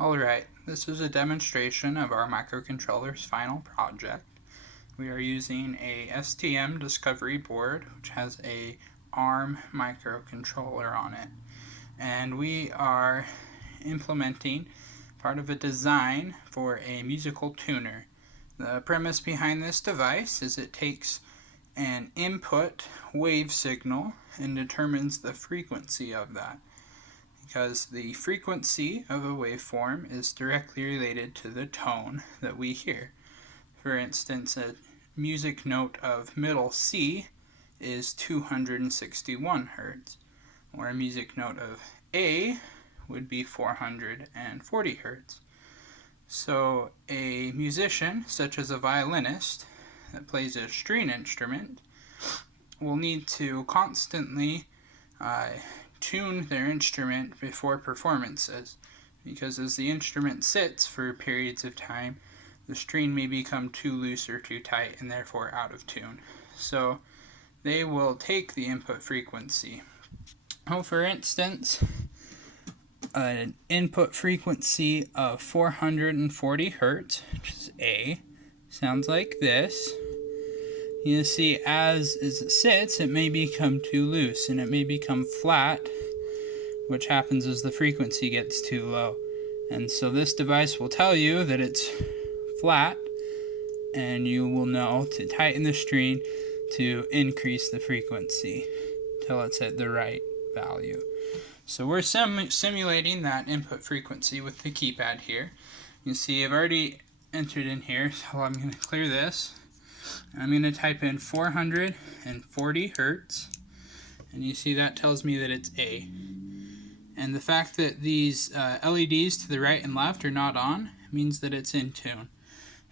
Alright, this is a demonstration of our microcontroller's final project. We are using a STM Discovery board which has a ARM microcontroller on it. And we are implementing part of a design for a musical tuner. The premise behind this device is it takes an input wave signal and determines the frequency of that, because the frequency of a waveform is directly related to the tone that we hear. For instance, a music note of middle C is 261 Hertz, or a music note of A would be 440 Hertz. So a musician, such as a violinist that plays a string instrument, will need to constantly tune their instrument before performances, because as the instrument sits for periods of time, the string may become too loose or too tight and therefore out of tune. So they will take the input frequency. For instance, an input frequency of 440 Hertz, which is A, sounds like this. You see, as it sits, it may become too loose and it may become flat, which happens as the frequency gets too low. And so this device will tell you that it's flat, and you will know to tighten the string to increase the frequency till it's at the right value. So we're simulating that input frequency with the keypad here. You see I've already entered in here, so I'm going to clear this. I'm going to type in 440 Hertz, and you see that tells me that it's A. And the fact that these LEDs to the right and left are not on means that it's in tune.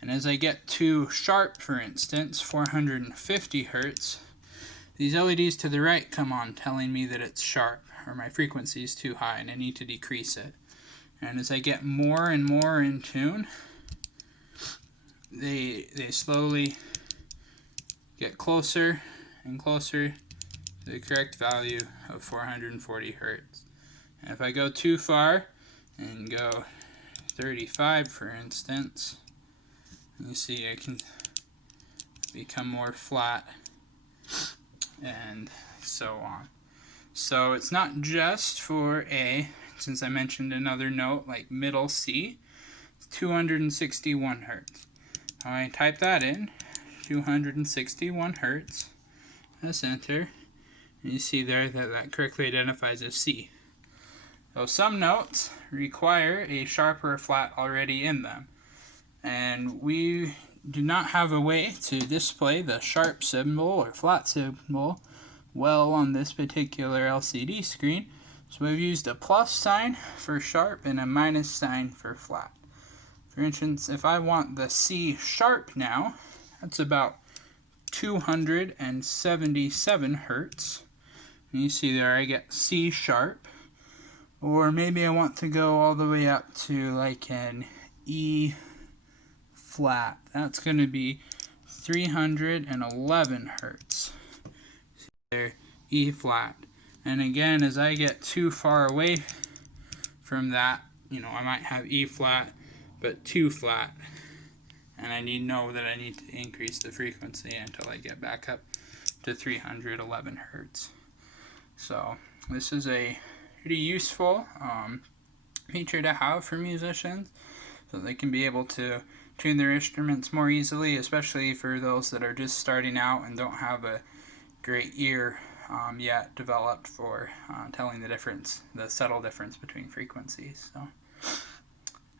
And as I get to sharp, for instance, 450 Hertz, these LEDs to the right come on telling me that it's sharp, or my frequency is too high and I need to decrease it. And as I get more and more in tune, they slowly get closer and closer to the correct value of 440 Hertz. And if I go too far and go 35, for instance, you see I can become more flat, and so on. So it's not just for A, since I mentioned another note like middle C, it's 261 Hertz. I type that in, 261 Hertz, press enter, and you see there that that correctly identifies as C. So some notes require a sharp or a flat already in them, and we do not have a way to display the sharp symbol or flat symbol well on this particular LCD screen, so we've used a plus sign for sharp and a minus sign for flat. For instance, if I want the C sharp now, that's about 277 Hertz. And you see there I get C sharp. Or maybe I want to go all the way up to like an E flat. That's going to be 311 Hertz. See there, E flat. And again, as I get too far away from that, I might have E flat, but too flat. And I know that I need to increase the frequency until I get back up to 311 Hertz. So this is a pretty useful feature to have for musicians, so they can be able to tune their instruments more easily, especially for those that are just starting out and don't have a great ear yet developed for telling the subtle difference between frequencies. So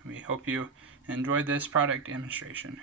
we hope you enjoyed this product demonstration.